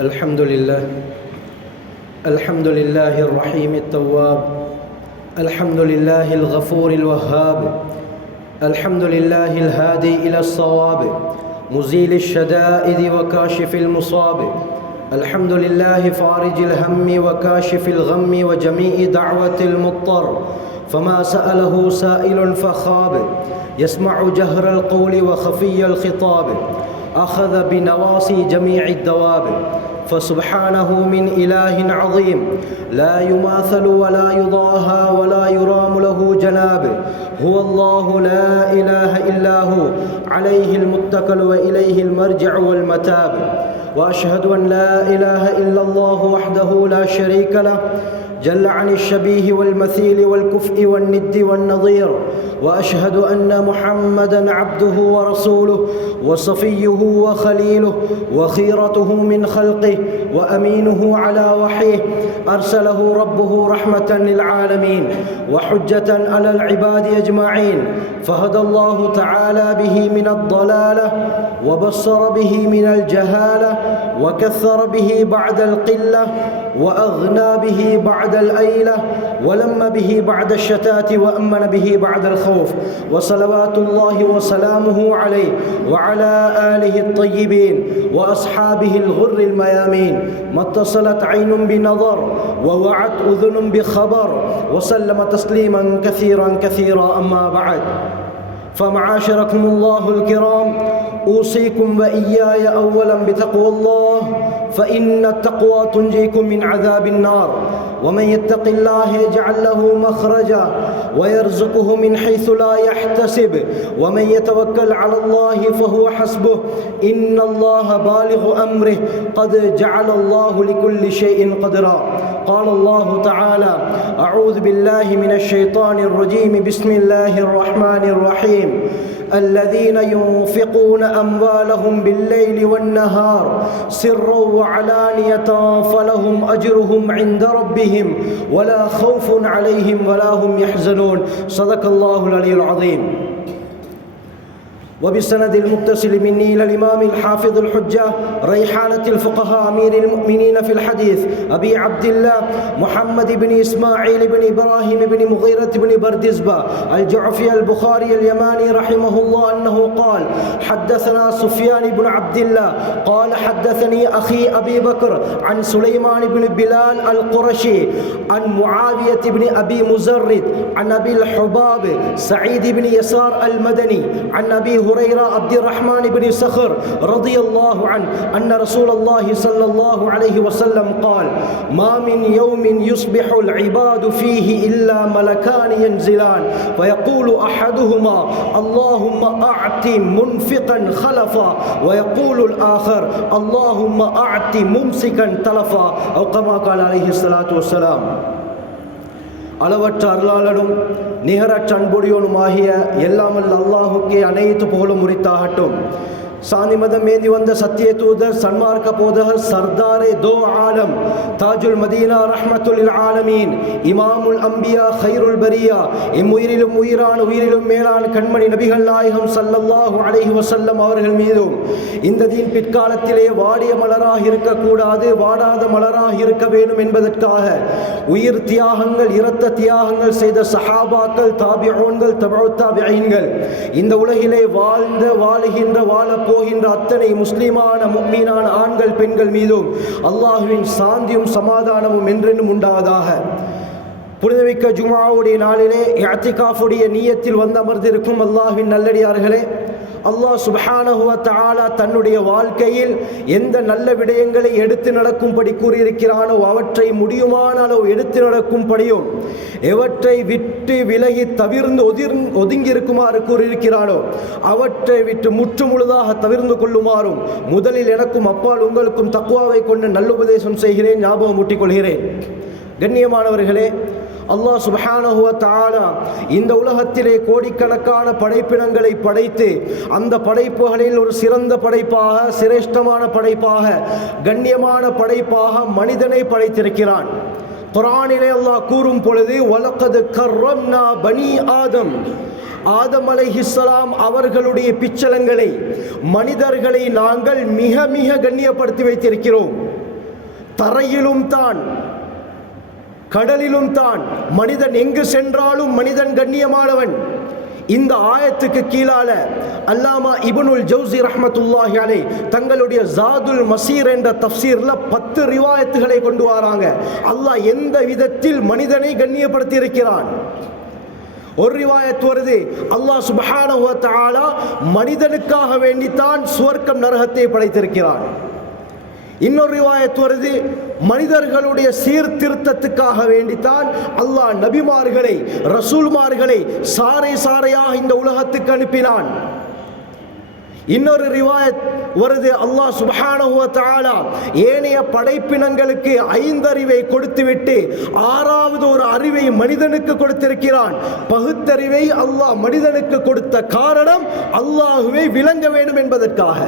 الحمد لله الرحيم التواب، الحمد لله الغفور الوهاب، الحمد لله الهادي إلى الصواب، مزيل الشدائد وكاشف المصاب، الحمد لله فارج الهم وكاشف الغم وجميع دعوة المضطر، فما سأله سائل فخاب، يسمع جهر القول وخفي الخطاب، أخذ بنواصي جميع الدواب، فسبحانه من إله عظيم لا يماثل ولا يضاهى ولا يرام له جناب، هو الله لا إله إلا هو عليه المتكل وإليه المرجع والمتاب، وأشهد أن لا إله إلا الله وحده لا شريك له جل عن الشبيه والمثيل والكفء والند والنظير، وأشهد أن محمدا عبده ورسوله وصفيه وخليله وخيرته من خلقه وأمينه على وحيه، أرسله ربه رحمة للعالمين وحجة على العباد أجمعين، فهدى الله تعالى به من الضلالة وبصر به من الجهالة وكثر به بعد القلة وأغنى به بعد الأيلة ولم به بعد الشتات وأمن به بعد الخوف، وصلوات الله وسلامه عليه وعلى آله الطيبين وأصحابه الغر الميامين، ما اتصلت عين بنظر ووعت أذن بخبر، وسلم تسليما كثيرا كثيرا. أما بعد، فمعاشركم الله الكرام، أوصيكم وإياي أولا بتقوى الله، فإن التقوى تنجيكم من عذاب النار، ومن يتق الله يجعل له مخرجا ويرزقه من حيث لا يحتسب، ومن يتوكل على الله فهو حسبه، إن الله بالغ أمره قد جعل الله لكل شيء قدرا. قال الله تعالى: أعوذ بالله من الشيطان الرجيم، بسم الله الرحمن الرحيم، الذين ينفقون أموالهم بالليل والنهار سرا وعلانية فلهم أجرهم عند ربهم ولا خوف عليهم ولا هم يحزنون. صدق الله العلي العظيم. وبسند المتصل مني إلى الإمام الحافظ الحجة ريحانة الفقهاء أمير المؤمنين في الحديث أبي عبد الله محمد بن إسماعيل بن إبراهيم بن مغيرة بن بردزبة الجعفي البخاري اليماني رحمه الله أنه قال: حدثنا سفيان بن عبد الله قال حدثني أخي أبي بكر عن سليمان بن بلال القرشي عن معاوية بن أبي مزرد عن أبي الحباب سعيد بن يسار المدني عن أبي هريرة عبد الرحمن بن صخر رضي الله عنه أن رسول الله صلى الله عليه وسلم قال: ما من يوم يصبح العباد فيه إلا ملكان ينزلان، فيقول أحدهما: اللهم أعط منفقا خلفا، ويقول الآخر: اللهم أعط ممسكا تلفا، أو كما قال عليه الصلاة والسلام. அளவற்ற அருளாளனும் நிகரற்ற அன்புடையோனுமாகிய எல்லாமல்ல அல்லாஹுக்கே அனைத்து புகழும் உரித்தாகட்டும். சாந்தி மதம் ஏந்தி வந்த சத்திய தூதர் சன்மார்க்க போதகர் சர்தாரே தோ ஆலம் தாஜுல் மதீனா ரஹ்மத்துல் ஆலமீன் இமாமுல் அம்பியா ஹைருல் பரியா இம்முயிரிலும் உயிரான உயிரிலும் மேலான கண்மணி நபிகள் நாயகம் ஸல்லல்லாஹு அலைஹி வஸல்லம் அவர்கள் மீதும் இந்த தீன் பிற்காலத்திலே வாடிய மலராக இருக்கக்கூடாது, வாடாத மலராக இருக்க வேண்டும் என்பதற்காக உயிர் தியாகங்கள் இரத்த தியாகங்கள் செய்த சஹாபாக்கள் தாபிஊன்கள் தபஉ தாபிஈன்கள் இந்த உலகிலே வாழ்ந்த வாழுகின்ற வாழ போகின்ற அத்தனை முஸ்லிமான முஃமினான ஆண்கள் பெண்கள் மீதும் அல்லாஹ்வின் சாந்தியும் சமாதானமும் என்றென்றும் உண்டாவதாக. புனிதமிக்க ஜும்ஆவுடைய நாளிலே இஅ்திகாஃபுடைய நியத்தில் வந்து அமர்ந்திருக்கும் அல்லாஹ்வின் நல்லடியார்களே, அல்லாஹ் சுப்ஹானஹு வ தஆலா தன்னுடைய வாழ்க்கையில் எந்த நல்ல விடயங்களை எடுத்து நடக்கும்படி கூறியிருக்கிறானோ அவற்றை முடியுமான அளவு எடுத்து நடக்கும்படியும், எவற்றை விட்டு விலகி தவிர்ந்து ஒதுங்கி இருக்குமாறு கூறியிருக்கிறானோ அவற்றை விட்டு முற்று முழுதாக தவிர்ந்து கொள்ளுமாறும் முதலில் எனக்கும் அப்பால் உங்களுக்கும் தக்வாவை கொண்டு நல்லுபதேசம் செய்கிறேன், ஞாபகம் ஊட்டிக் கொள்கிறேன். கண்ணியமானவர்களே, அல்லாஹ் சுப்ஹானஹு வ தஆலா இந்த உலகத்திலே கோடிக்கணக்கான படைப்பினங்களை படைத்து அந்த படைப்புகளில் ஒரு சிறந்த படைப்பாக, சிரேஷ்டமான படைப்பாக, கண்ணியமான படைப்பாக மனிதனை படைத்திருக்கிறான். குர்ஆனிலே அல்லாஹ் கூறும் பொழுது வலக்கத் கர்ரம்னா பனி ஆதம், ஆதம் அலைஹிஸ்ஸலாம் அவர்களுடைய பிச்சலங்களை மனிதர்களை நாங்கள் மிக மிக கண்ணியப்படுத்தி வைத்திருக்கிறோம். தரையிலும் தான் கடலிலும் தான், மனிதன் எங்கு சென்றாலும் மனிதன் கண்ணியமானவன். இந்த ஆயத்துக்கு கீழால அல்லாமா இப்னுல் ஜௌசி ரஹ்மத்துல்லாஹி அலைஹி தங்களுடைய ஜாதுல் மசீர் என்ற தஃப்சீர்ல 10 ரிவாயத்துகளை கொண்டு வராங்க. அல்லாஹ் எந்த விதத்தில் மனிதனை கண்ணியப்படுத்தி இருக்கிறான். ஒரு ரிவாயத் வருது, அல்லாஹ் சுப்ஹானஹு வ தஆலா மனிதனுக்காக வேண்டித்தான் சுவர்க்கம் நரகத்தை படைத்திருக்கிறான். இன்னொரு ரிவாயத் வருது, மனிதர்களுடைய சீர்திருத்தத்துக்காக வேண்டித்தான் அல்லாஹ் நபிமார்களை ரசூல்மார்களை சாறை சாறையாக இந்த உலகத்துக்கு அனுப்பினான். இன்னொரு ரிவாயத் வருது, அல்லாஹ் சுப்ஹானஹு வ தஆலா ஏனைய படைப்பினங்களுக்கு 5 அறிவை கொடுத்துவிட்டு 6வது ஒரு அறிவை மனிதனுக்கு கொடுத்திருக்கிறான். பகுத்தறிவை அல்லாஹ் மனிதனுக்கு கொடுத்த காரணம் அல்லாஹுவை விளங்க வேண்டும் என்பதற்காக.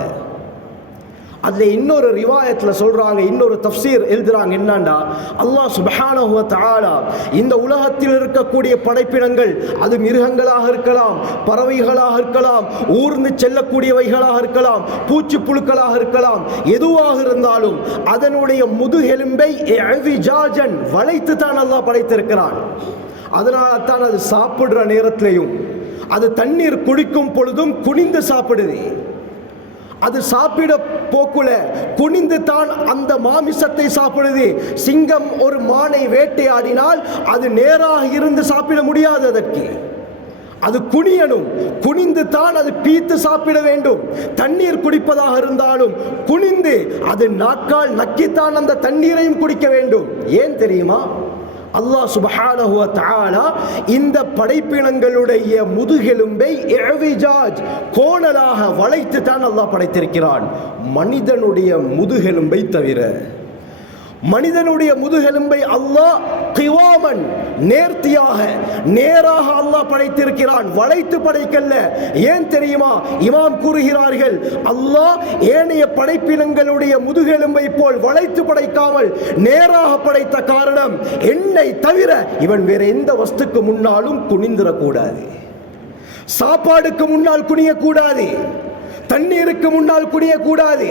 அதுல இன்னொரு ரிவாயத்தில் சொல்றாங்க, இன்னொரு தஃப்சீர் எழுதுறாங்க, என்னண்டா அல்லாஹ் சுப்ஹானஹு வ தஆலா இந்த உலகத்தில் இருக்கக்கூடிய படைப்பினங்கள், அது மிருகங்களாக இருக்கலாம், பறவைகளாக இருக்கலாம், ஊர்ந்து செல்லக்கூடியவைகளாக இருக்கலாம், பூச்சி புழுக்களாக இருக்கலாம், எதுவாக இருந்தாலும் அதனுடைய முதுகெலும்பை இஅ்விஜாஜன் வளைத்து தான் அல்லாஹ் படைத்திருக்கிறான். அதனால தான் அது சாப்பிடுற நேரத்திலையும், அது தண்ணீர் குடிக்கும் பொழுதும் குனிந்து சாப்பிடுது. அது சாப்பிட போக்குல குனிந்து தான் அந்த மாமிசத்தை சாப்பிடுது. சிங்கம் ஒரு மானை வேட்டையாடினால் அது நேராக இருந்து சாப்பிட முடியாது, அதற்கு அது குனியணும், குனிந்து தான் அது பீத்து சாப்பிட வேண்டும். தண்ணீர் குடிப்பதாக இருந்தாலும் குனிந்து அது நாக்கால் நக்கித்தான் அந்த தண்ணீரையும் குடிக்க வேண்டும். ஏன் தெரியுமா? அல்லாஹ் சுப்ஹானஹு வ தஆலா இந்த படைப்பினங்களுடைய முதுகெலும்பை இஅ்விஜாஜ் கோணலாக வளைத்து தான் அல்லாஹ் படைத்திருக்கிறான். மனிதனுடைய முதுகெலும்பை தவிர மனிதனுடைய முதுகெலும்பை அல்லாஹ் கிவாமன் நேர்த்தியாக நேராக அல்லாஹ் படைத்திருக்கிறான், வளைத்து படைக்கல்ல. ஏன் தெரியுமா? இமாம் கூறுகிறார்கள், அல்லாஹ் ஏனைய படைப்பினங்களுடைய முதுகெலும்பை போல் வளைத்து படைக்காமல் நேராக படைத்த காரணம், என்னை தவிர இவன் வேற எந்த வஸ்துக்கு முன்னாலும் குனிந்திரக்கூடாது, சாப்பாடுக்கு முன்னால் குனியக்கூடாது, தண்ணீருக்கு முன்னால் குனியக்கூடாது,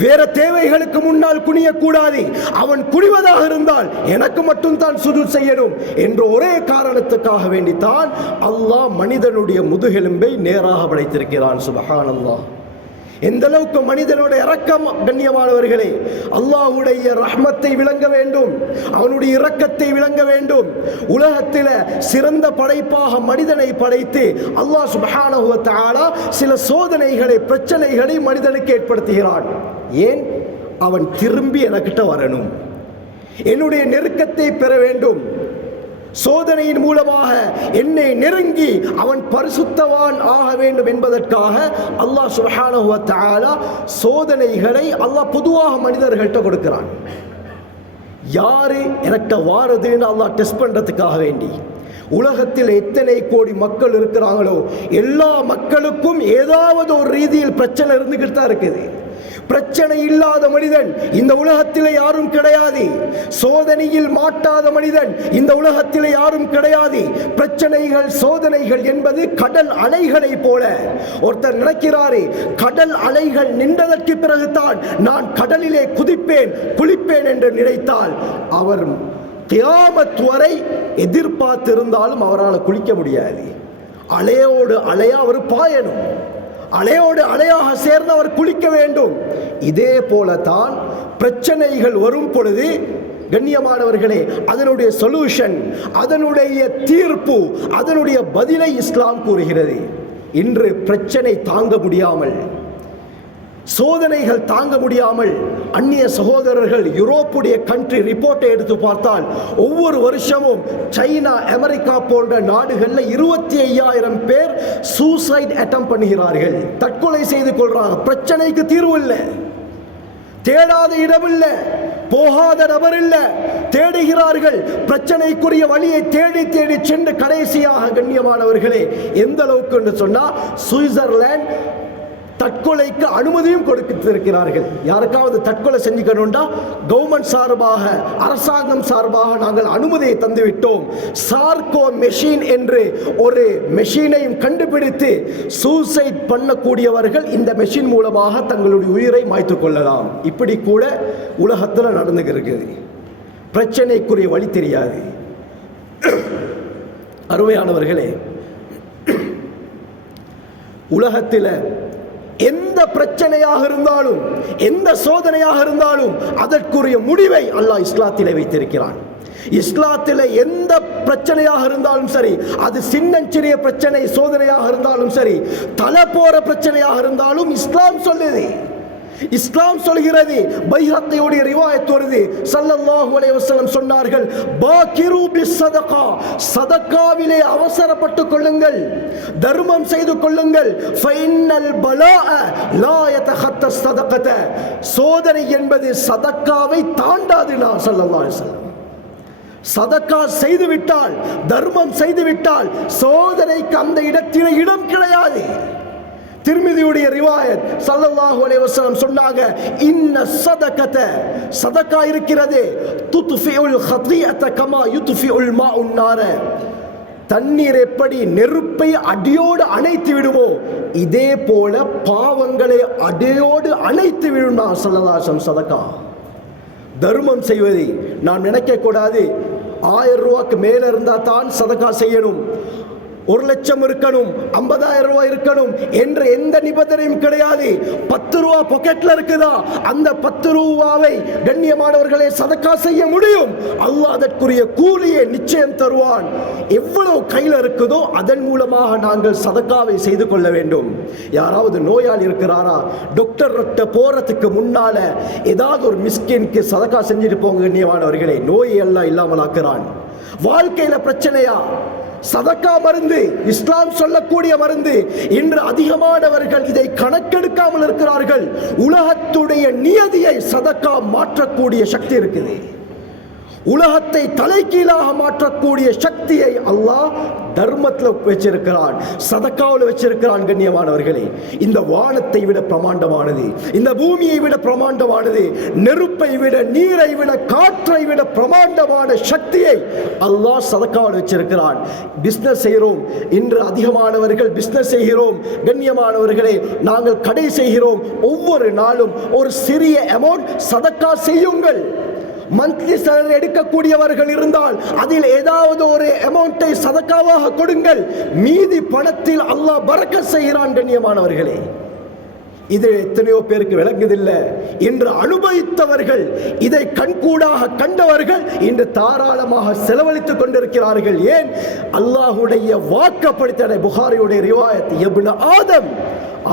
வேற தேவைகளுக்கு முன்னால் குனியக்கூடாது. அவன் குனிவதாக இருந்தால் எனக்கு மட்டும் தான் சுஜூத் செய்யணும் என்ற ஒரே காரணத்துக்காக வேண்டித்தான் அல்லாஹ் மனிதனுடைய முதுகெலும்பை நேராக படைத்திருக்கிறான். சுப்ஹானல்லாஹ். எந்த அளவுக்கு மனிதனோட இரக்கம் கண்ணியமானவர்களே! அல்லாஹ்வுடைய ரஹ்மத்தை விளங்க வேண்டும், அவனுடைய இரக்கத்தை விளங்க வேண்டும். உலகத்தில் சிறந்த படைப்பாக மனிதனை படைத்து அல்லாஹ் சுப்ஹானஹு வ தஆலா சில சோதனைகளை பிரச்சனைகளை மனிதனுக்கு ஏற்படுத்துகிறான். ஏன்? அவன் திரும்பி எனக்கிட்ட வரணும், என்னுடைய நெருக்கத்தை பெற வேண்டும். சோதனையின் மூலமாக என்னை நெருங்கி அவன் பரிசுத்தவான் ஆக வேண்டும் என்பதற்காக அல்லாஹ் சுப்ஹானஹு வ தஆலா சோதனைகளை அல்லாஹ் பொதுவாக மனிதர்கள்ட்ட கொடுக்கிறான். யாரு எனக்கு வாரதுன்னு அல்லாஹ் டெஸ்ட் பண்றதுக்காக வேண்டி. உலகத்தில் எத்தனை கோடி மக்கள் இருக்கிறாங்களோ எல்லா மக்களுக்கும் ஏதாவது ஒரு ரீதியில் பிரச்சனை இருந்துகிட்டு தான் இருக்குது. பிரச்சனை இல்லாத மனிதன் இந்த உலகத்தில் யாரும் கிடையாது. சோதனையில் மாட்டாத மனிதன் இந்த உலகத்தில் யாரும் கிடையாது. பிரச்சனைகள் சோதனைகள் என்பது கடல் அலைகளை போல. ஒருத்தர் நினைக்கிறாரே, கடல் அலைகள் நின்றதற்கு பிறகுதான் நான் கடலிலே குதிப்பேன் குளிப்பேன் என்று நினைத்தால் அவர் கியாமத் வரை எதிர்பார்த்திருந்தாலும் அவரால் குளிக்க முடியாது. அலையோடு அலையா அவர் பாயணும், அலையோடு அலையாக சேர்ந்து அவர் குளிக்க வேண்டும். இதே போலத்தான் பிரச்சனைகள் வரும் பொழுது கண்ணியமானவர்களே, அதனுடைய சொல்யூஷன், அதனுடைய தீர்ப்பு, அதனுடைய பதிலை இஸ்லாம் கூறுகிறது. இன்று பிரச்சனை தாங்க முடியாமல், சோதனைகள் தாங்க முடியாமல் அந்நிய சகோதரர்கள் யூரோப்புடைய கண்ட்ரி ரிப்போர்ட்டை எடுத்து பார்த்தால் ஒவ்வொரு வருஷமும் சைனா, அமெரிக்கா போன்ற நாடுகளில் 25,000 பேர் சூசைட் அட்டெம்ப்ட் பண்ணுகிறார்கள், தற்கொலை செய்து கொள்றாங்க. பிரச்சனைக்கு தீர்வு இல்லை, தேடாத இடம் இல்லை, போகாத நபர் இல்லை, தேடுகிறார்கள். பிரச்சனைக்குரிய வழியை தேடி தேடி சென்று கடைசியாக கண்ணியமானவர்களே எந்த அளவுக்கு என்று சொன்னா சுவிட்சர்லாந்து தற்கொலைக்கு அனுமதியும் கொடுத்திருக்கிறார்கள். யாருக்காவது தற்கொலை செஞ்சுக்கணும்டா கவர்மெண்ட் சார்பாக, அரசாங்கம் சார்பாக நாங்கள் அனுமதியை தந்துவிட்டோம். சார்கோ மெஷின் என்று ஒரு மெஷினையும் கண்டுபிடித்து சூசைட் பண்ணக்கூடியவர்கள் இந்த மெஷின் மூலமாக தங்களுடைய உயிரை மாய்த்துக் கொள்ளலாம். இப்படி கூட உலகத்தில் நடந்துகிறது. பிரச்சனைக்குரிய வழி தெரியாது. அருமையானவர்களே, உலகத்தில் எந்த பிரச்சனையாக இருந்தாலும், எந்த சோதனையாக இருந்தாலும் அதற்குரிய முடிவை அல்லாஹ் இஸ்லாத்திலே வைத்திருக்கிறான். இஸ்லாத்தில் எந்த பிரச்சனையாக இருந்தாலும் சரி, அது சின்னஞ்சிறிய பிரச்சனை சோதனையாக இருந்தாலும் சரி, தலை போற பிரச்சனையாக இருந்தாலும் இஸ்லாம் சொல்லுது. இஸ்லாம் சொல்கிறது. பைஹக்கியுடைய ரிவாயத் வருது. ஸல்லல்லாஹு அலைஹி வஸல்லம் சொன்னார்கள், பாகிரு பிஸ்ஸதகா, சதகாவிலே அவசரப்பட்டு கொள்ளுங்கள், தர்மம் செய்து கொள்ளுங்கள். ஃபைன்னல் பலாஅ லா யதஹத்தஸ் ஸதகத, சோதனை என்பது சதகாவை தாண்டாது. நான் ஸல்லல்லாஹு அலைஹி வஸல்லம் சதகா செய்து விட்டால், தர்மம் செய்து விட்டால் சோதனைக்கு அந்த இடத்திலே இடம் கிடையாது. திர்மிதியுடைய ரிவாயத், ஸல்லல்லாஹு அலைஹி வஸல்லம் சொன்னாங்க, இன்ன ஸதகத, சதகா இருக்கிறது, துத்ஃபிஉல் ஹதீஅத கமா யுத்ஃபிஉல் மாஉன் நார, தண்ணீர் எப்படி நெருப்பை அடியோடு அணைத்து விடுமோ இதே போல பாவங்களை அடியோடு அணைத்து விடும். ஸல்லல்லாஹு அலைஹி வஸல்லம் சதகா தர்மம் செய்வதை நாம் நினைக்க கூடாது. 1000 ரூபாய்க்கு மேல இருந்தா தான் சதகா செய்யணும், 1 லட்சம் இருக்கணும், 50,000 ரூபாய் இருக்கணும் என்ற எந்த நிபந்தனையும் கிடையாது. 10 ரூபா பாக்கெட்ல இருக்குதா, அந்த 10 ரூபாவை கண்ணியமானவர்களே சதக்கா செய்ய முடியும். அல்லாஹ் அதற்குரிய கூலியை நிச்சயம் தருவான். எவ்வளவு கையில் இருக்குதோ அதன் மூலமாக நாங்கள் சதக்காவை செய்து கொள்ள வேண்டும். யாராவது நோயாளி இருக்கிறாரா, டாக்டர் போறதுக்கு முன்னால ஏதாவது ஒரு மிஸ்கின்க்கு சதக்கா செஞ்சுட்டு போங்க கண்ணியமானவர்களே. நோயை எல்லாம் இல்லாமல் ஆக்குறான். வாழ்க்கையில பிரச்சனையா, சதக்கா மருந்து, இஸ்லாம் சொல்லக்கூடிய மருந்து. இன்று அதிகமானவர்கள் இதை கணக்கெடுக்காமல் இருக்கிறார்கள். உலகத்துடைய நியதியை சதக்கா மாற்றக்கூடிய சக்தி இருக்குது. உலகத்தை தலைகீழாக மாற்றக்கூடிய சக்தியை அல்லாஹ் தர்மத்தில் வச்சிருக்கிறான், சதக்காவில் வச்சிருக்கிறான். கண்ணியமானவர்களே, இந்த வானத்தை விட பிரமாண்டமானது, இந்த பூமியை விட பிரமாண்டமானது, நெருப்பை விட, நீரை விட, காற்றை விட பிரமாண்டமான சக்தியை அல்லாஹ் சதக்காவில் வச்சிருக்கிறான். பிஸ்னஸ் செய்கிறோம், இன்று அதிகமானவர்கள் பிஸ்னஸ் செய்கிறோம். கண்ணியமானவர்களே, நாங்கள் கடை செய்கிறோம். ஒவ்வொரு நாளும் ஒரு சிறிய அமௌண்ட் சதக்கா செய்யுங்கள். மந்த்லி சேலரி எடுக்கக்கூடியவர்கள் இருந்தால் அதில் ஏதாவது ஒரு அமௌண்ட்டை சதக்காவாக கொடுங்கள். மீதி பணத்தில் அல்லாஹ் பரக்கத் செய்கிறான். கண்ணியமானவர்களே, இது எத்தனையோ பேருக்கு விளங்குதில்லை. இன்று அனுபவித்தவர்கள், இதை கண்கூடாக கண்டவர்கள் இன்று தாராளமாக செலவழித்துக் கொண்டிருக்கிறார்கள். ஏன்? அல்லாஹுடைய வாக்கப்படுத்த புகாரியுடைய ரிவாயத், இப்னு ஆதம்,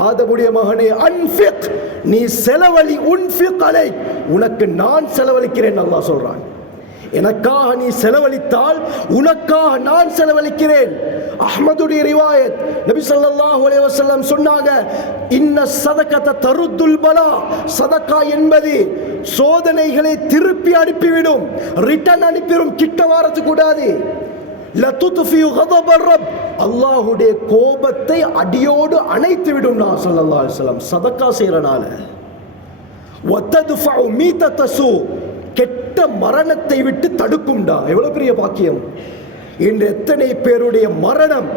ஆதமுடைய மகனே, அன்ஃபிக், நீ செலவழி, உன்ஃபிக் அலை, உனக்கு நான் செலவழிக்கிறேன். அல்லாஹ் சொல்றான், எனக்காக நீ செலவழித்தால் உனக்காக நான் செலவழிக்கிறேன். அஹ்மதுடைய ரிவாயத், நபி ஸல்லல்லாஹு அலைஹி வஸல்லம் சொன்னாங்க, இன்ன ஸதகத தருத்துல் பலா, சதகா என்பது சோதனைகளை திருப்பி அனுப்பிவிடும், ரிட்டர்ன் அனுப்பிடும், கிட்ட வரது கூடாது. லதுத்ஃபியு கதபர் ரப், அல்லாஹ்வுடைய கோபத்தை அடியோடு அணைத்து விடும். நான் ஸல்லல்லாஹு அலைஹி வஸல்லம் சதகா செய்யறனால. வதத்ஃபஉ மீதத்தசு, கெட்ட மரணத்தை விட்டு தடுக்கும்டா. எவ்வளவு பெரிய பாக்கியம்! இன்று எத்தனை பேருடைய மரணம்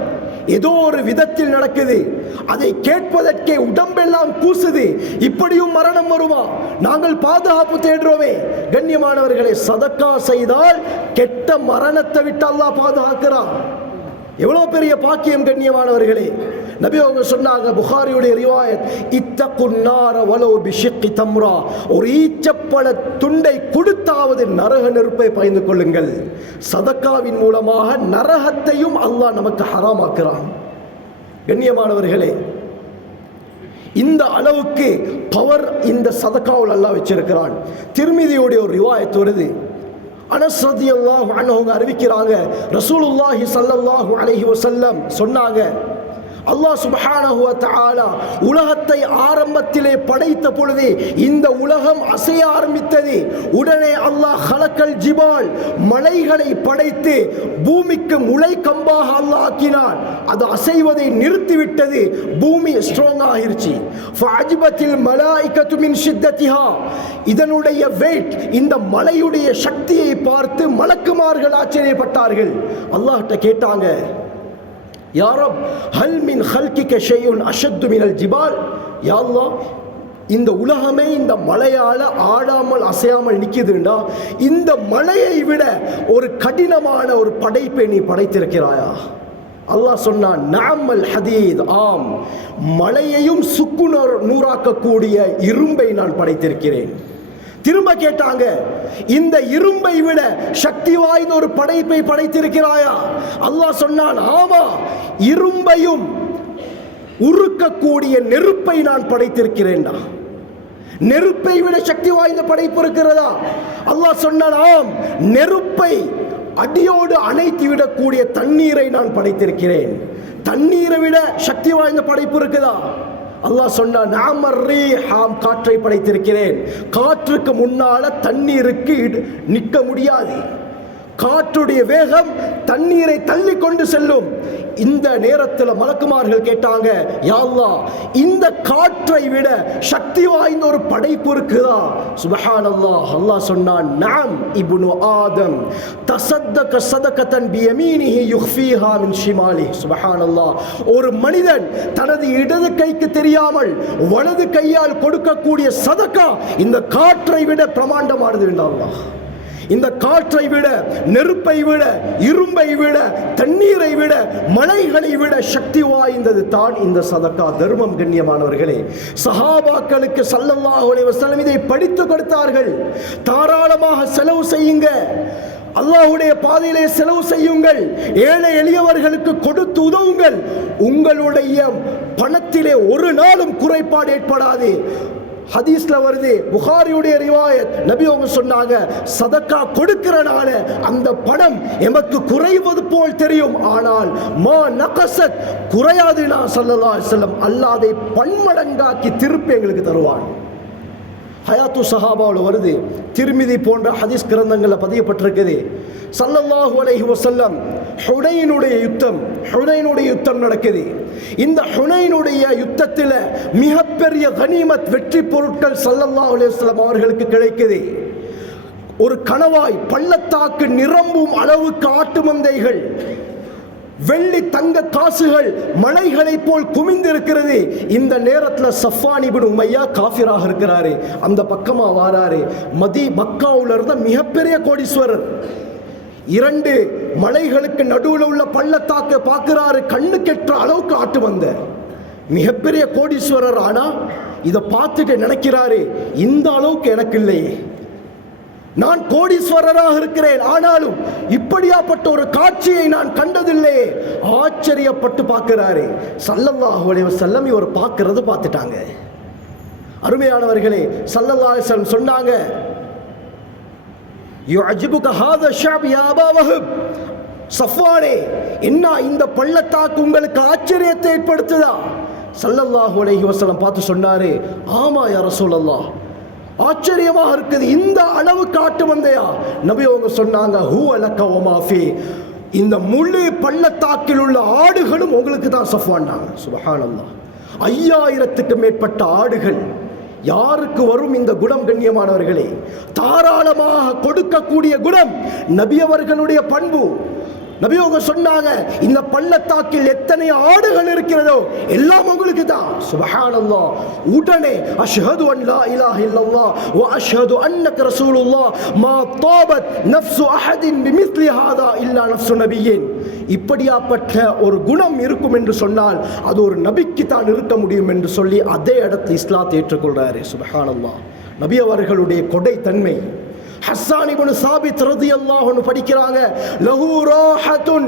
ஏதோ ஒரு விதத்தில் நடக்குது, அதை கேட்பதற்கே உடம்பெல்லாம் கூசுது. இப்படியும் மரணம் வருமா? நாங்கள் பாதுகாப்பு தேடுறோமே. கண்ணியமானவர்களை, சதக்கா செய்தால் கெட்ட மரணத்தை விட்டு அல்லாஹ் பாதுகாக்கிறான். எவ்வளவு பெரிய பாக்கியம் கண்ணியமானவர்களே. நபி அவங்க சொன்னாங்க, புகாரியுடைய ரிவாயத், இத்தகுன் நார வலவு பிஷிக்கி தம்ரா, ஒரு ஈச்சப்பழ துண்டை கொடுத்தாவது நரக நெருப்பை பயந்து கொள்ளுங்கள். சதக்காவின் மூலமாக நரகத்தையும் அல்லாஹ் நமக்கு ஹராமாக்குறான். கண்ணியமானவர்களே, இந்த அளவுக்கு பவர் இந்த சதக்காவில் அல்லாஹ் வச்சிருக்கிறான். திர்மிதியுடைய ஒரு ரிவாயத் வருது. அனஸ் ரலியல்லாஹு அன்ஹு அறிவிக்கிறாங்க, ரசூலுல்லாஹி ஸல்லல்லாஹு அலைஹி வஸல்லம் சொன்னாங்க, அல்லாஹ் சுப்ஹானஹு வ தஆலா உலகத்தை ஆரம்பத்திலே படைத்த பொழுது இந்த உலகம் அசைய ஆரம்பித்தது. உடனே அல்லாஹ் ஹலக்கல் ஜிபால், மலைகளை படைத்து பூமிக்கு முளை கம்பாக அல்லாஹ் ஆக்கினான். அது அசைவதை நிறுத்திவிட்டது. பூமி ஸ்ட்ராங் ஆகிருச்சு. ஃபஅஜ்பத்தில் மலாயிகத்து மின் ஷித்தத்திஹா, இதனுடைய வெயிட், இந்த மலையுடைய சக்தியை பார்த்து மலக்குமார்கள் ஆச்சரியப்பட்டார்கள். அல்லாஹ்ட்ட கேட்டாங்க, யா ரப் ஹல் மின் ஹல்கிக ஷைஉன் அஷத்து மினல் ஜிபால், யா அல்லாஹ் இந்த உலகமே இந்த மலையால ஆடாமல் அசையாமல் நிற்குதுண்டா, இந்த மலையை விட ஒரு கடினமான ஒரு படைப்பை நீ படைத்திருக்கிறாயா? அல்லாஹ் சொன்னான், நஅமல் ஹதீத், ஆம், மலையையும் சுக்கு நூறாக்கக்கூடிய இரும்பை நான் படைத்திருக்கிறேன். திரும்ப கேட்டாங்க, இந்த இரும்பை விட சக்தி வாய்ந்த ஒரு படைப்பை படைத்திருக்கிறாயா? அல்லாஹ் சொன்னான், ஆமா, இரும்பையும் உருக்கக்கூடிய நெருப்பை நான் படைத்திருக்கிறேன். நெருப்பை விட சக்தி வாய்ந்த படைப்பு இருக்கிறதா? அல்லாஹ் சொன்னான், ஆம், நெருப்பை அடியோடு அணைத்து விடக்கூடிய தண்ணீரை நான் படைத்திருக்கிறேன். தண்ணீரை விட சக்தி வாய்ந்த படைப்பு இருக்குதா? அல்லாஹ் சொன்னான், நாமர் ரீஹாம், காற்றை படைத்திருக்கிறேன். காற்றுக்கு முன்னால தண்ணீருக்கு நிற்க முடியாது. காற்றுடைய வேகம் தண்ணீரை தள்ளி கொண்டு செல்லும். இந்த நேரத்தில் மலக்குமார்கள் கேட்டாங்க, யா அல்லாஹ் இந்த காற்றை விட சக்தி வாய்ந்த ஒரு படைப்பு இருக்குதா? சுப்ஹானல்லாஹ். அல்லாஹ் சொன்னான், நஅம் இப்னு ஆதம் தஸத்தக ஸதகத்தன் பியமீனிஹி யுக்ஃபீஹா மின் ஷிமாலிஹி. சுப்ஹானல்லாஹ். ஒரு மனிதன் தனது இடது கைக்கு தெரியாமல் வலது கையால் கொடுக்கக்கூடிய சதகா இந்த காற்றை விட பிரமாண்டமானது என்றார் அல்லாஹ். இந்த காற்றை விட, நெருப்பை விட, இரும்பை விட, தண்ணீரை விட, மலைகளை விட சக்தி வாய்ந்தது தான் இந்த சதக்கா, தர்மம். கண்ணியமானவர்களே, சஹாபாக்களுக்கு ஸல்லல்லாஹு அலைஹி வஸல்லம் இதை படித்து கொடுத்தார்கள். தாராளமாக செலவு செய்யுங்க, அல்லாஹ்வுடைய பாதையிலே செலவு செய்யுங்கள், ஏழை எளியவர்களுக்கு கொடுத்து உதவுங்கள். உங்களுடைய பணத்திலே ஒரு நாளும் குறைபாடு ஏற்படாது. ஹதீஸ்ல வருது, புகாரியுடைய ரிவாயத், நபி அவங்க சொன்னாங்க, சதக்கா கொடுக்கிறனால அந்த பணம் எமக்கு குறைவது போல் தெரியும், ஆனால் மா நகசத், குறையாது. நான் ஸல்லல்லாஹு அலைஹி வஸல்லம் அல்லாஹ் அதை பன்மடங்காக்கி திருப்பி எங்களுக்கு தருவான். ஹயாத்து சஹாபாவில் வருது, திர்மிதி போன்ற ஹதீஸ் கிரந்தங்களில் பதியப்பட்டிருக்குது. ஸல்லல்லாஹு அலைஹி வஸல்லம் ஹுனைனுடைய யுத்தம் நடக்குது. இந்த ஹுனைனுடைய யுத்தத்தில் மிகப்பெரிய கனிமத், வெற்றி பொருட்கள் ஸல்லல்லாஹு அலைஹி வஸல்லம் அவர்களுக்கு கிடைக்குது. ஒரு கணவாய், பள்ளத்தாக்கு நிரம்பும் அளவுக்கு ஆட்டு மந்தைகள், வெள்ளி தங்க காசுகள் மலைகளை போல் குமிந்திருக்கிறது. இந்த நேரத்தில் சஃப்வான் இப்னு உமையா காஃபிராக இருக்கிறாரு. அந்த பக்கமா வாராரு. மக்காவுல இருந்த மிகப்பெரிய கோடீஸ்வரர். இரண்டு மலைகளுக்கு நடுவில் உள்ள பள்ளத்தாக்கை பார்க்கிறாரு. கண்ணு கெட்ட அளவுக்கு ஆட்டு வந்த மிகப்பெரிய கோடீஸ்வரர். ஆனா இதை பார்த்துட்டு நினைக்கிறாரு, இந்த அளவுக்கு எனக்கு இல்லையே, நான் கோடீஸ்வரராக இருக்கிறேன், ஆனாலும் இப்படியாப்பட்ட ஒரு காட்சியை நான் கண்டதில்லை. ஆச்சரியப்பட்டு பார்க்கிறாரு. ஸல்லல்லாஹு அலைஹி வஸல்லம் இவர் பார்க்கறது பார்த்துட்டாங்க. அருமையானவர்களே, ஸல்லல்லாஹு அலைஹி வஸல்லம் சொன்னாங்க, யுஅஜிபுக ஹாதா ஷஅப் யா அபா வஹப், சஃப்வானே, என்ன இந்த பள்ளத்தாக்கு உங்களுக்கு ஆச்சரியத்தை ஏற்படுத்துதா? ஸல்லல்லாஹு அலைஹி வஸல்லம் பார்த்து சொன்னாரு, ஆமா யா ரசூலல்லாஹ், ஆச்சரியமாக இருக்குது, இந்த அளவு காட்டு வந்தையா? நபி அவங்க சொன்னாங்க, ஹுவ லக வ மா ஃபீ, இந்த முழு பள்ளத்தாக்கில் உள்ள ஆடுகளும் உங்களுக்கு தான் சஃப்வான். சுப்ஹானல்லாஹ். 5000க்கு மேற்பட்ட ஆடுகள். யாருக்கு வரும் இந்த குணம்? கண்ணியமானவர்களே, தாராளமாக கொடுக்கக்கூடிய குணம் நபி அவர்களுடைய பண்பு. நபி அவங்க சொன்னாங்க, இந்த பள்ளத்தாக்கில் எத்தனை ஆடுகள் இருக்கிறதோ எல்லாம் உங்களுக்கு தான். சுப்ஹானல்லாஹ். உடனே அஷ்ஹது அன் லா இலாஹ இல்லல்லாஹ் வ அஷ்ஹது அன்னக ரசூலுல்லாஹ் மா தாபத் நஃப்ஸு அஹதின் பிமிஸ்லி ஹாதா இல்லா நஃப்ஸு நபியின். இப்படியாப்பட்ட ஒரு குணம் இருக்கும் என்று சொன்னால் அது ஒரு நபிக்கு தான் இருக்க முடியும் என்று சொல்லி அதே இடத்தில் இஸ்லாத்தை ஏற்றுக்கொள்றாரு. சுப்ஹானல்லாஹ். நபி அவர்களுடைய கொடை தன்மை. ஹஸ்ஸான் இப்னு சாபித் ரலியல்லாஹு அன்ஹு படிக்கிறாங்க, லஹு ராஹத்துன்,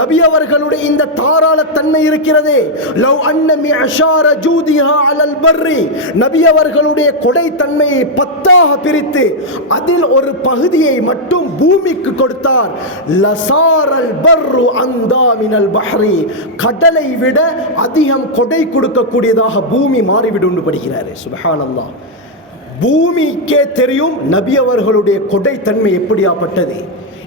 நபி அவர்களுடைய இந்த தாராள தன்மை இருக்கிறதே, லவ் அன்ன மிஅஷார ஜூதிஹா அலல் பர்ரி, நபி அவர்களுடைய கொடை தன்மையை 10ஆக பிரித்து அதில் ஒரு பகுதியை மட்டும் பூமிக்கு கொடுத்தார். லசாரல் பர்ரு அந்தா மினல் பஹ்ரி, கடலை விட அதிகம் கொடை கொடுக்கக்கூடியதாக பூமி மாறிவிடும் படுகிறார். சுப்ஹானல்லாஹ். பூமிக்கே தெரியும் நபி அவர்களுடைய கொடை தன்மை எப்படியாப்பட்டது.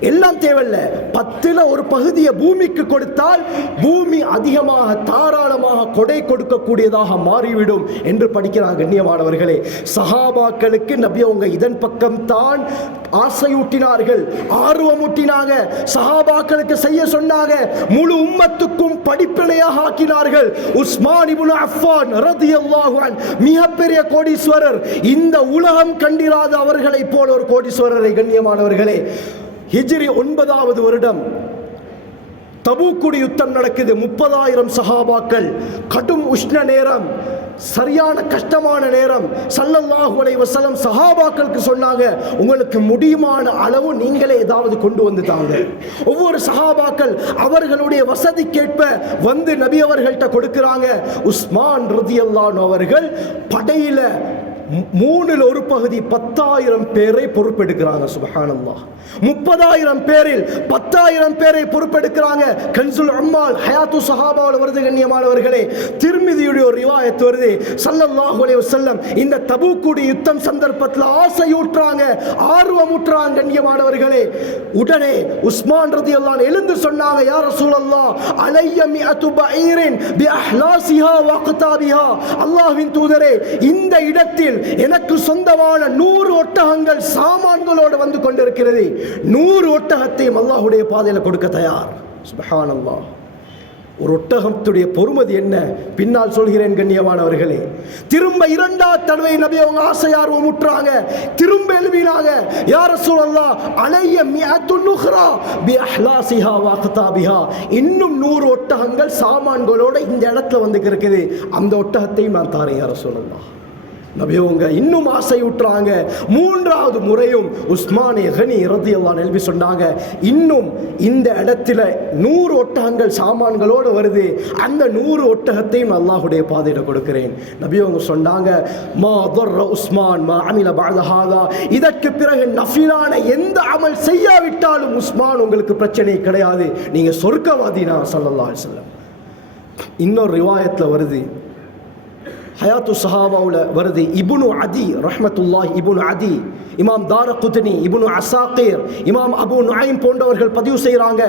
எல்லாம் தேவையில்ல, 10ல் ஒரு பகுதியை பூமிக்கு கொடுத்தால் பூமி அதிகமாக தாராளமாக கொடை கொடுக்கக்கூடியதாக மாறிவிடும் என்று படிக்கிறார். கண்ணியமானவர்களே, சஹாபாக்களுக்கு நபி அவங்க இதன் பக்கம் தான் ஆசையூட்டினார்கள், ஆர்வமூட்டினாங்க. சஹாபாக்களுக்கு செய்ய சொன்னாங்க, முழு உம்மத்துக்கும் படிப்பினையாக ஆக்கினார்கள். உஸ்மான் இப்னு அஃபான் ரலியல்லாஹு அன்ஹு மிகப்பெரிய கோடீஸ்வரர், இந்த உலகம் கண்டிராத அவர்களை போல ஒரு கோடீஸ்வரரை. கண்ணியமானவர்களே, ஹிஜ்ரி 9வது வருடம் தபூக்குடி யுத்தம் நடக்குது. 30,000 சஹாபாக்கள், கடும் உஷ்ண நேரம், சரியான கஷ்டமான நேரம். ஸல்லல்லாஹு அலைஹி வஸல்லம் சஹாபாக்களுக்கு சொன்னாங்க, உங்களுக்கு முடியுமான அளவு நீங்களே ஏதாவது கொண்டு வந்து தாங்க. ஒவ்வொரு சஹாபாக்கள் அவர்களுடைய வசதிக்கேற்ப வந்து நபி அவர்கள்ட்ட கொடுக்கிறாங்க. உஸ்மான் ரலியல்லாஹு அன்ஹு அவர்கள் படையில 3ல் ஒரு பகுதி 10,000 பேரை பொறுப்பெடுக்கிறாங்க. சுப்ஹானல்லாஹ். 30,000 பேரில் 10,000 பேரை பொறுப்பெடுக்கிறாங்க. கன்சுல் அம்மால் ஹயாத்து சஹாபாவில் வருது. கண்ணியமானவர்களே, திர்மிதியுடைய ஒரு ரிவாயத் வருது. ஸல்லல்லாஹு அலைஹி வஸல்லம் இந்த தபூக்குடி யுத்தம் சந்தர்ப்பத்தில் ஆசையூட்டுறாங்க, ஆர்வமுற்றாங்க. கண்ணியமானவர்களே, உடனே உஸ்மான் ரலியல்லாஹு அன்ஹு எழுந்து சொன்னாங்க, யா ரசூலல்லாஹ், அலைய மிஅத்து பஈரின் பிஅஹ்லாசிஹா வஅக்தாபிஹா, அல்லாஹ்வின் தூதரே, இந்த இடத்தில் எனக்கு சொந்தமான 100 ஒட்டகங்கள் சாமான்களோடு வந்து கொண்டிருக்கிறது. 100 ஒட்டகத்தையும் அல்லாஹ்வுடைய பாதையில் கொடுக்க தயார். சுப்ஹானல்லாஹ். ஒரு ஒட்டகத்துடைய பொறுமதி என்ன பின்னால் சொல்கிறேன். கண்ணியமானவர்களே, திரும்ப 2வது தடவை நபி அவங்க ஆசையார்வம் முற்றாங்க. திரும்ப எழுப்பினாங்க, யா ரசூலல்லாஹ், அலைய மிஅத்து நுஹ்ரா பிஅஹ்லாசிஹா வஅக்தாபிஹா, இன்னும் 100 ஒட்டகங்கள் சாமான்களோட இந்த இடத்துல வந்து இருக்குது, அந்த ஒட்டகத்தையும் நான் தாரேன் யா ரசூலல்லாஹ். நபியவங்க இன்னும் ஆசையுற்றாங்க. 3வது முறையும் உஸ்மானே கனி ரலியல்லாஹு அன்ஹு எழுப்பி சொன்னாங்க, இன்னும் இந்த இடத்துல 100 ஒட்டகங்கள் சாமான்களோடு வருது, அந்த 100 ஒட்டகத்தையும் அல்லாஹ்வுடைய பாதையில் கொடுக்கிறேன். நபியவங்க சொன்னாங்க, மா தர்ர உஸ்மான் மா அமில பஅத ஹாதா, இதற்கு பிறகு நஃபிலான எந்த அமல் செய்யாவிட்டாலும் உஸ்மான் உங்களுக்கு பிரச்சனை கிடையாது, நீங்க சொர்க்கவாதினா ஸல்லல்லாஹு அலைஹி வஸல்லம். இன்னொரு ரிவாயத்தில் வருது, ஹயாத்து சஹாபாவில் வருது, இப்னு அதி ரஹ்மத்துல்லாஹி இப்னு அதி, இமாம் தாரகுத்னி, இப்னு அசாகிர், இமாம் அபு நுஐம் போன்றவர்கள் பதிவு செய்கிறாங்க.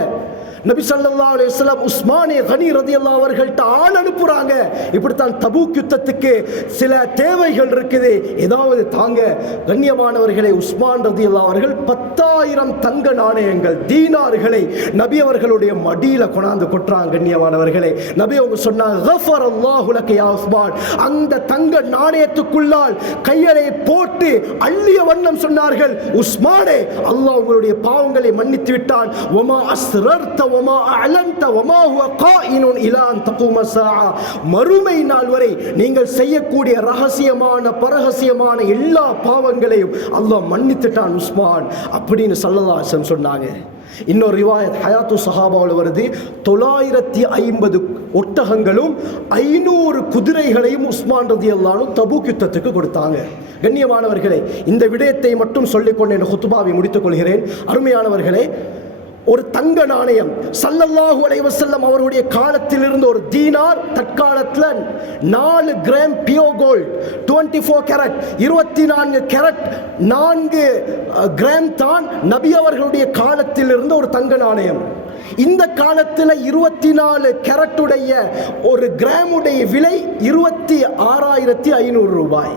நபி ஸல்லல்லாஹு அலைஹி வஸல்லம் உஸ்மானே கனி ரலியல்லாஹு அவர்கள்ட்ட ஆள் அனுப்புறாங்க. இப்படித்தான் தபூக் யுத்தத்துக்கு சில தேவைகள் இருக்குது, ஏதாவது தாங்க. கண்ணியமானவர்களை, உஸ்மான் ரலியல்லாஹு அவர்கள் 10,000 தங்க நாணயங்கள் தீனார்களை நபி அவர்களுடைய மடியில கொண்டாந்து கொட்டுறாங்க. கண்ணியமானவர்களே, நபி அவங்க சொன்னாங்க, கஃபரல்லாஹு லக யா உஸ்மான், அந்த தங்க நாணயத்துக்குள்ளால் கையலை போட்டு அள்ளிய வண்ணம் சொன்னார்கள், உஸ்மானே, அல்லாஹ் உங்களுடைய பாவங்களை மன்னித்து விட்டான். வமா அஸ்ரர்த வமா அலன்த வமா ஹுவ காயினுன் இலா அன் தகூம ஸாஅ, மறுமை நாள் வரை நீங்கள் செய்யக்கூடிய ரகசியமான பரகசியமான எல்லா பாவங்களையும் அல்லாஹ் மன்னித்துட்டான் உஸ்மான் அப்படின்னு ஸல்லல்லாஹு அலைஹி வஸல்லம் சொன்னாங்க. இன்னொரு ரிவாயத் ஹயாத்து சஹாபாவில் வருது, 950 ஒட்டகங்களும் 500 குதிரைகளையும் உஸ்மான் ரலியல்லாஹு அன்ஹு தபூக் யுத்தத்துக்கு கொடுத்தாங்க. கண்ணியமானவர்களே, இந்த விடயத்தை மட்டும் சொல்லிக்கொண்டு என் குத்பாவை முடித்துக் கொள்கிறேன். அருமையானவர்களே, ஒரு தங்க நாணயம் ஸல்லல்லாஹு அலைஹி வஸல்லம் அவருடைய காலத்தில் இருந்த ஒரு தீனார் தற்காலத்தில் 4 gram pure gold, 24 carat, 24 carat, 4 gram தான் நபி அவர்களுடைய காலத்தில் இருந்த ஒரு தங்க நாணயம். இந்த காலத்தில் 24 கேரட்டுடைய ஒரு கிராமுடைய விலை 26,500 ரூபாய்.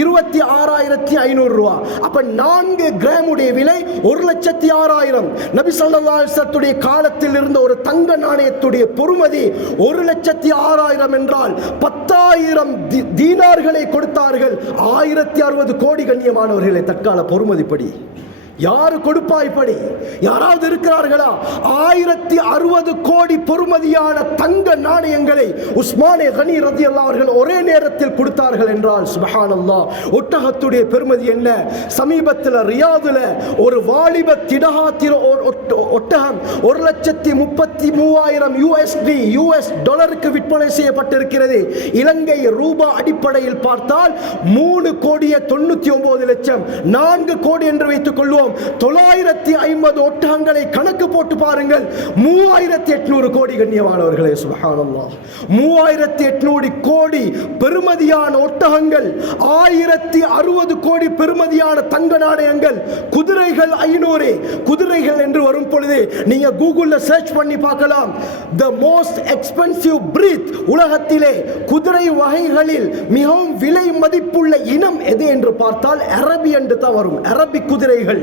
26,500 ரூபா. அப்ப 4 கிராமுடைய விலை 1,06,000. நபி ஸல்லல்லாஹு அலைஹி வஸல்லம் காலத்தில் இருந்த ஒரு தங்க நாணயத்துடைய பொறுமதி 1,06,000 என்றால் 10,000 தீனார்களை கொடுத்தார்கள். 1060 கோடி. கண்ணியமானவர்களே, தற்கால பொறுமதிப்படி யாரு கொடுப்பா? இப்படி யாராவது இருக்கிறார்களா? 1060 கோடி பொறுமதியான தங்க நாணயங்களை உஸ்மானே கனி ரலியல்லாஹு அவர்கள் ஒரே நேரத்தில் கொடுத்தார்கள் என்றால் சுப்ஹானல்லாஹ், ஒட்டகத்துடைய பெருமதி என்ன? சமீபத்தில் ரியாதுல ஒரு வாலிப திடகாத்திர ஒட்டகம் 1,33,000 US டாலருக்கு விற்பனை செய்யப்பட்டிருக்கிறது. இலங்கை ரூபாய் அடிப்படையில் பார்த்தால் 3,99,00,000, 4 கோடி என்று வைத்துக் கொள்வோம். 950 ஒட்டகங்களை கணக்கு போட்டு பாருங்கள், 3,800 கோடி. கண்ணியமானவர்களே, சுப்ஹானல்லாஹ், 3,800 கோடி பெருமதியான ஒட்டகங்கள், 1,060 கோடி பெருமதியான தங்க நாணயங்கள், குதிரைகள் 500. குதிரைகள் என்று வரும் பொழுது நீங்க கூகுள்ல சர்ச் பண்ணி பார்க்கலாம். the most expensive breed, உலகத்திலே குதிரை வகைகளில் மிகவும் விலை மதிப்புள்ள இனம் எது என்று பார்த்தால் அரபி என்று தான் வரும். அரபிக் குதிரைகள்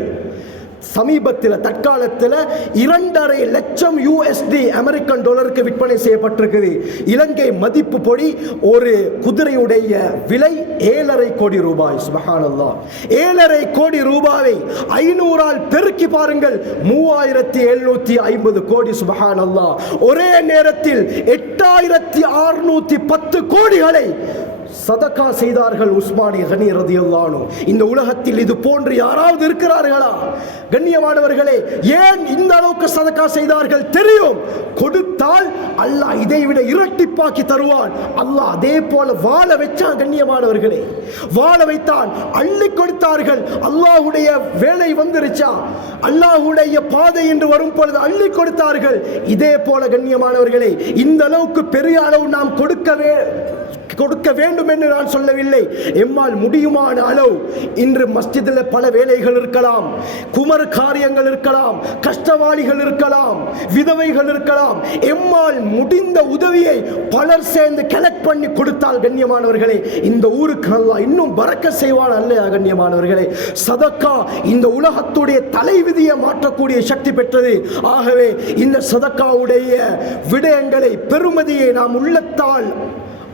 சமீபத்தில் தற்காலத்தில் 2.5 லட்சம் USD அமெரிக்கன் டாலருக்கு விற்பனை செய்யப்பட்டிருக்குது. இலங்கை மதிப்பு பொடி ஒரு குதிரையுடைய விலை 7.5 கோடி ரூபாய். சுப்ஹானல்லாஹ், 7.5 கோடி ரூபாயை 500ஆல் பெருக்கி பாருங்கள், 3,750 கோடி. சுப்ஹானல்லாஹ், ஒரே நேரத்தில் 8,610 கோடிகளை சதகா செய்தார்கள் உஸ்மானி கனி ரலியல்லாஹு அன்ஹு. இந்த உலகத்தில் இது போன்று யாராவது இருக்கிறார்களா? கண்ணியமானவர்களே, ஏன் இந்த அளவுக்கு சதகா செய்தார்கள் தெரியும். கொடுத்தால் அல்லாஹ் இதை விட இரட்டிப்பாக்கி தருவான். அல்லாஹ் அதே போல வாழ வச்சான். கண்ணியமானவர்களே, வாழ வைத்தான், அள்ளி கொடுத்தார்கள். அல்லாஹ்வுடைய வேலை வந்துருச்சா, அல்லாஹ்வுடைய பாதை என்று வரும் பொழுது அள்ளி கொடுத்தார்கள். இதே போல கண்ணியமானவர்களே, இந்த அளவுக்கு பெரிய அளவு நாம் கொடுக்க வேண்டும் என்று நான் சொல்லவில்லை. எம்மால் முடியுமான அளவு இன்று மஸ்ஜிதில் பல வேலைகள் இருக்கலாம், குமர் காரியங்கள் இருக்கலாம், கஷ்டவாளிகள் இருக்கலாம், விதவைகள் இருக்கலாம். எம்மால் முடிந்த உதவியை பலர் சேர்ந்து கலெக்ட் பண்ணி கொடுத்தால் கண்ணியமானவர்களே, இந்த ஊருக்கு அல்லாஹ் இன்னும் பரக்கத் செய்வான் அல்லையா? கண்ணியமானவர்களே, சதக்கா இந்த உலகத்துடைய தலைவிதியை மாற்றக்கூடிய சக்தி பெற்றது. ஆகவே இந்த சதக்காவுடைய விடயங்களை, பெருமதியை நாம் உள்ளத்தால்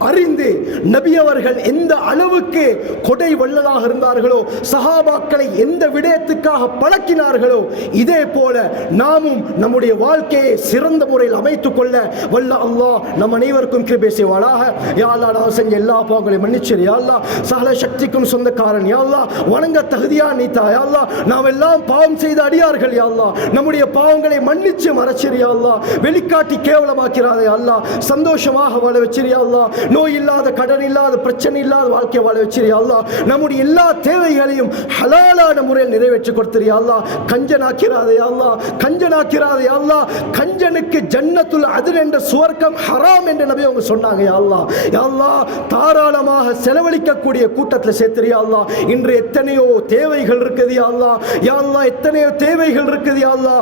அறிந்து நபி அவர்கள் எந்த அளவுக்கு கொடை வள்ளலாக இருந்தார்களோ, சஹாபாக்களை எந்த விடயத்துக்காக பழக்கினார்களோ, இதே போல நாமும் நம்முடைய வாழ்க்கையை சிறந்த முறையில் அமைத்துக் கொள்ள வல்ல அல்லாஹ் நம் அனைவருக்கும் கிருபை செய்வானாக. யா அல்லாஹ், நான் செஞ்ச எல்லா பாவங்களையும் மன்னிச்சிரு யா அல்லாஹ். சகல சக்திக்கும் சொந்தக்காரன் யா அல்லாஹ், வணங்க தகுதியா நீத்தா யா அல்லாஹ். நாம் எல்லாம் பாவம் செய்த அடியார்கள் யா அல்லாஹ், நம்முடைய பாவங்களை மன்னிச்சு மறைச்சிரு யா அல்லாஹ். வெளிக்காட்டி கேவலமாக்கிறாதே யா அல்லாஹ். சந்தோஷமாக வாழ வச்சிரு யா அல்லாஹ். நோய் இல்லாத, கடன் இல்லாத, பிரச்சனை இல்லாத வாழ்க்கை வாழ வச்சிரு யா அல்லாஹ். நம்முடைய எல்லா தேவைகளையும் ஹலாலான முறையில் நிறைவேற்றி கொடுத்துரு யா அல்லாஹ். கஞ்சனாக்கிறாதே யா அல்லாஹ், கஞ்சனாக்கிறாதே யா அல்லாஹ். கஞ்சனுக்கு ஜன்னத்துல் அத்ன் என்ற சுவர்க்கம் ஹராம் என்று நபி அவங்க சொன்னாங்க யா அல்லாஹ். யா அல்லாஹ், தாராளமாக செலவழிக்கக்கூடிய கூட்டத்தில் சேர்த்துரு யா அல்லாஹ். இன்று எத்தனையோ தேவைகள் இருக்குது யா அல்லாஹ். யா அல்லாஹ், எத்தனையோ தேவைகள் இருக்குது யா அல்லாஹ்.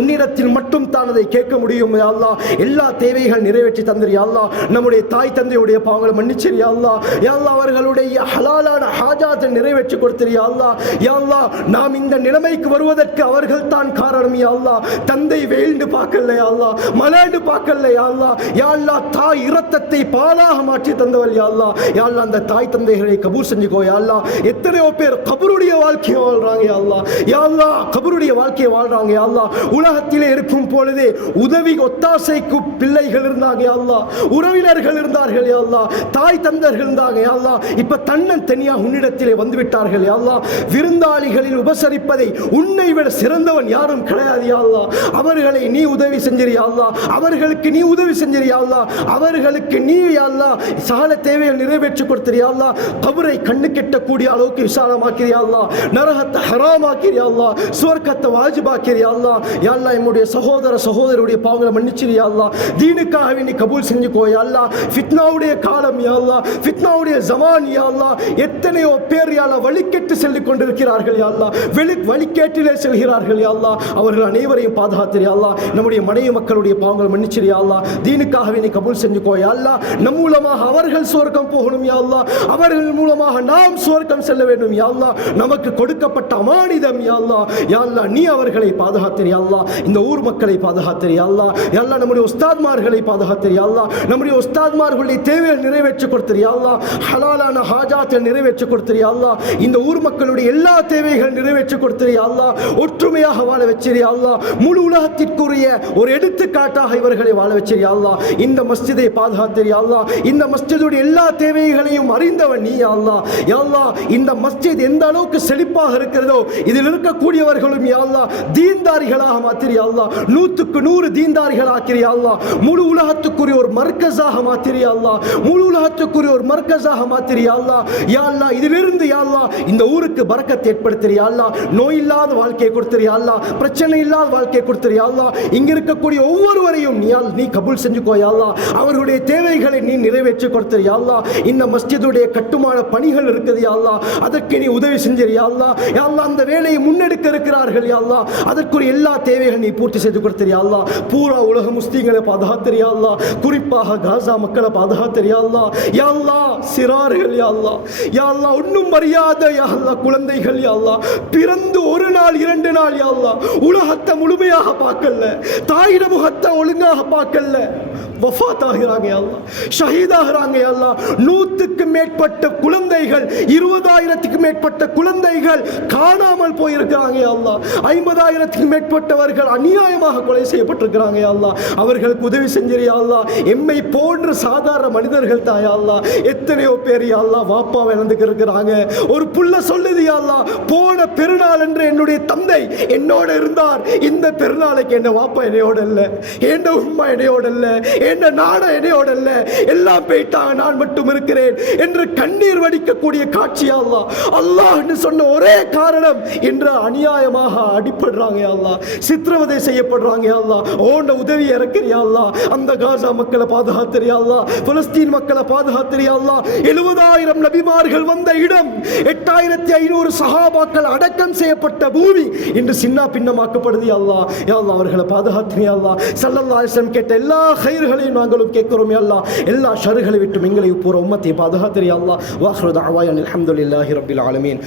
உன்னிடத்தில் மட்டும் தான் அதை கேட்க முடியும் யா அல்லாஹ். எல்லா தேவைகள் நிறைவேற்றி தந்திரு யா அல்லாஹ். நம்முடைய தாய் தந்தையுடைய பாவங்களை மன்னிச்சிரு யா அல்லாஹ். யா அல்லாஹ், அவர்களுடைய ஹலாலான ஹாஜாத்தை நிறைவேற்றி கொடுத்திரு யா அல்லாஹ். யா அல்லாஹ், நாம் இந்த நிலைமைக்கு வருவதற்கு அவர்கள் தான் காரணம் யா அல்லாஹ். தந்தை வேண்டு பார்க்கல யா அல்லாஹ், மலண்டு பார்க்கல யா அல்லாஹ். யா அல்லாஹ், தாய் இரத்தத்தை பாலாக மாற்றி தந்தவர் யா அல்லாஹ். யா அல்லாஹ், அந்த தாய் தந்தைகளை கபூல் செஞ்சுக்கோ யா அல்லாஹ். எத்தனையோ பேர் கபருடைய வாழ்க்கையை வாழ்றாங்க யா அல்லாஹ். யா அல்லாஹ், கபருடைய வாழ்க்கையை வாழ்றாங்க யா அல்லாஹ். உலகத்திலே இருக்கும் பொழுதே உதவி ஒத்தாசைக்கு பிள்ளைகள் இருந்தாங்க யா அல்லாஹ், உறவினர்கள் இருந்தார்கள் யா அல்லாஹ், தாய் தந்தர்கள் இருந்தாங்க யா அல்லாஹ். இப்ப தன்னன் தனியா உன்னிடத்திலே வந்து விட்டார்கள் யா அல்லாஹ். விருந்தாளிகளில் உபசரிப்பதை உன்னை விட சிறந்தவன் யாரும் கிடையாது யா அல்லாஹ். அவர்களை நீ உதவி செஞ்சிரு யா அல்லாஹ். அவர்களுக்கு நீ உதவி செஞ்சிரு யா அல்லாஹ். அவர்களுக்கு நீ யா அல்லாஹ் சகல தேவையை நிறைவேற்றி கொடுத்திரு யா அல்லாஹ். கபரை கண்ணு கெட்டக்கூடிய அளவுக்கு விசாலமாக்கிறியா யா அல்லாஹ். நரகத்தை ஹராமாக்கிறியா யா அல்லாஹ். சுவர்க்கத்தை வாஜிபாக்கிறியா யா அல்லாஹ். யா அல்லாஹ், என்னுடைய சகோதரருடைய பாவங்களை மன்னிச்சிரு யா அல்லாஹ். தீனுக்காக வேண்டி கபூல் செஞ்சுக்கோ யா அல்லாஹ். ஃபித்னாவுடைய காலம் யா அல்லாஹ், ஃபித்னாவுடைய ஜமான் யா அல்லாஹ். எத்தனையோ பேர் யா அல்லாஹ் வழிகெட்டு செல்லிக் கொண்டிருக்கிறார்கள் யா அல்லாஹ். வழிகேட்டிலே செல்கிறார்கள் யா அல்லாஹ். அவர்கள் அனைவரையும் பாதுகாத்திரு யா அல்லாஹ். நம்முடைய மனைவி மக்களுடைய பாவங்களை மன்னிச்சிரு யா அல்லாஹ். தீனுக்காகவே நீ கபூல் செஞ்சுக்கோ யா அல்லாஹ். நம் மூலமாக அவர்கள் சுவர்க்கம் போகணும் யா அல்லாஹ். அவர்கள் மூலமாக நாம் சுவர்க்கம் செல்ல வேண்டும் யா அல்லாஹ். நமக்கு கொடுக்கப்பட்ட அமானிதம் யா அல்லாஹ். யா அல்லாஹ், நீ அவர்களை பாதுகாத்திரு யா அல்லாஹ். இந்த ஊர் மக்களை பாதுகாத்திரு யா அல்லாஹ். யா அல்லாஹ், நம்முடைய உஸ்தாத்மார்களை பாதுகாத்திரு யா அல்லாஹ். நம்முடைய உஸ்தாத்மார்கள் அவர்களுடைய தேவைகள் நிறைவேற்றி கொடுத்திரு யா அல்லாஹ். ஹலாலான ஹாஜாத்தை நிறைவேற்றி கொடுத்திரு யா அல்லாஹ். இந்த ஊர் மக்களுடைய எல்லா தேவைகள் நிறைவேற்றி கொடுத்திரு யா அல்லாஹ். ஒற்றுமையாக வாழ வச்சிரு யா அல்லாஹ். முழு உலகத்திற்குரிய ஒரு எடுத்துக்காட்டாக இவர்களை வாழ வச்சிரு யா அல்லாஹ். இந்த மஸ்ஜிதை பாதுகாத்திரு யா அல்லாஹ். இந்த மஸ்ஜிதுடைய எல்லா தேவைகளையும் அறிந்தவன் நீ யா அல்லாஹ். யா அல்லாஹ், இந்த மஸ்ஜித் எந்த அளவுக்கு செழிப்பாக இருக்கிறதோ இதில் இருக்கக்கூடியவர்களும் யா அல்லாஹ் தீன்தாரிகளாக மாத்திரு யா அல்லாஹ். 100க்கு 100 தீன்தாரிகள் ஆக்கிரு யா அல்லாஹ். முழு உலகத்துக்குரிய ஒரு மர்கஸாக மாத்திரு யா அல்லாஹ். முழு உலகத்துக்குரிய ஒரு மர்கஸாக மாத்திரு யா அல்லாஹ். யா அல்லாஹ், இதிலிருந்து யா அல்லாஹ் இந்த ஊருக்கு பரக்கத் ஏற்படுத்திரு யா அல்லாஹ். நோய் இல்லாத வாழ்க்கையை கொடுத்திரு யா அல்லாஹ். பிரச்சனை இல்லாத வாழ்க்கையை கொடுத்திரு யா அல்லாஹ். இங்க இருக்கக்கூடிய ஒவ்வொருவரையும் நீ கபூல் செஞ்சுக்கோ யா அல்லாஹ். அவர்களுடைய தேவைகளை நீ நிறைவேற்றி கொடுத்திரு யா அல்லாஹ். இந்த மஸ்ஜிதுடைய கட்டுமான பணிகள் இருக்குது யா அல்லாஹ், அதற்கு நீ உதவி செஞ்சிரு யா அல்லாஹ். யா அல்லாஹ், அந்த வேலையை முன்னெடுக்க இருக்கிறார்கள் யா அல்லாஹ், அதற்குரிய எல்லா தேவைகள் நீ பூர்த்தி செய்து கொடுத்திரு யா அல்லாஹ். பூரா உலக முஸ்லிம்களை பாதுகாத்திரு யா அல்லாஹ். குறிப்பாக காசா மக்களை பாதுகாத்திரு யா அல்லாஹ். யா அல்லாஹ், சிறார்கள் யா அல்லாஹ். யா அல்லாஹ், ஒன்றும் அறியாத யா அல்லாஹ் குழந்தைகள் யா அல்லாஹ், பிறந்து 1 நாள் 2 நாள் யா அல்லாஹ் உலகத்தை முழுமையாக பார்க்கல, தாயிட முகத்தை ஒழுங்காக பார்க்கல, வஃபாத் ஆகிறாங்க யா அல்லாஹ், ஷஹீதாகிறாங்க யா அல்லாஹ். 100க்கு மேற்பட்ட குழந்தைகள், 20,000க்கு மேற்பட்ட குழந்தைகள் காணாமல் போயிருக்கிறாங்க யா அல்லாஹ். 50,000க்கு மேற்பட்டவர்கள் அநியாயமாக கொலை செய்யப்பட்டிருக்கிறாங்க யா அல்லாஹ். அவர்களுக்கு உதவி செஞ்சிரு யா அல்லாஹ். எம்மை போன்ற சாதாரண மனிதர்கள் தான் யா அல்லாஹ். எத்தனையோ பேர் யா அல்லாஹ் வாப்பாவை இழந்துக்கு இருக்கிறாங்க. ஒரு புள்ள சொல்லுது யா அல்லாஹ், போன பெருநாள் என்று என்னுடைய தந்தை என்னோட இருந்தார், இந்த பெருநாளைக்கு என்ன வாப்பா என்னையோட இல்ல, என்ன உம்மா என்னையோட இல்ல, என்ன நாட என்னையோட இல்ல, எல்லாம் போயிட்டாங்க, நான் மட்டும் இருக்கிறேன் என்று கண்ணீர் வடிக்கக்கூடிய காட்சி யா அல்லாஹ். அல்லாஹ்னு சொன்ன ஒரே காரணம் இன்று அநியாயமாக அடிபடுறாங்க யா அல்லாஹ், சித்திரவதை செய்யப்படுறாங்க யா அல்லாஹ். ஓண்ட உதவி இறக்குறியா யா அல்லாஹ். அந்த காசா மக்களை பாதுகாத்திரு யா அல்லாஹ். பலஸ்தீன் மக்களை பாதுகாத்திரு யா அல்லாஹ். 70,000 நபிமார்கள் வந்த இடம், 8,500 சஹாபாக்கள் அடக்கம் செய்யப்பட்ட பூமி இன்று சின்ன பின்னமாக்கப்படுது யா அல்லாஹ். யா அல்லாஹ், அவர்களை பாதுகாத்திரு யா அல்லாஹ். ஸல்லல்லாஹு அலைஹி வஸல்லம் கேட்ட எல்லா கைர்களையும் நாங்களும் கேட்கிறோம் யா அல்லாஹ். எல்லா ஷர்களை விட்டும் எங்களை பூரா உம்மத்தை பாதுகாத்திரு யா அல்லாஹ். வாஹிரு தஅவானா அல்ஹம்துலில்லாஹி ரப்பில் ஆலமீன்.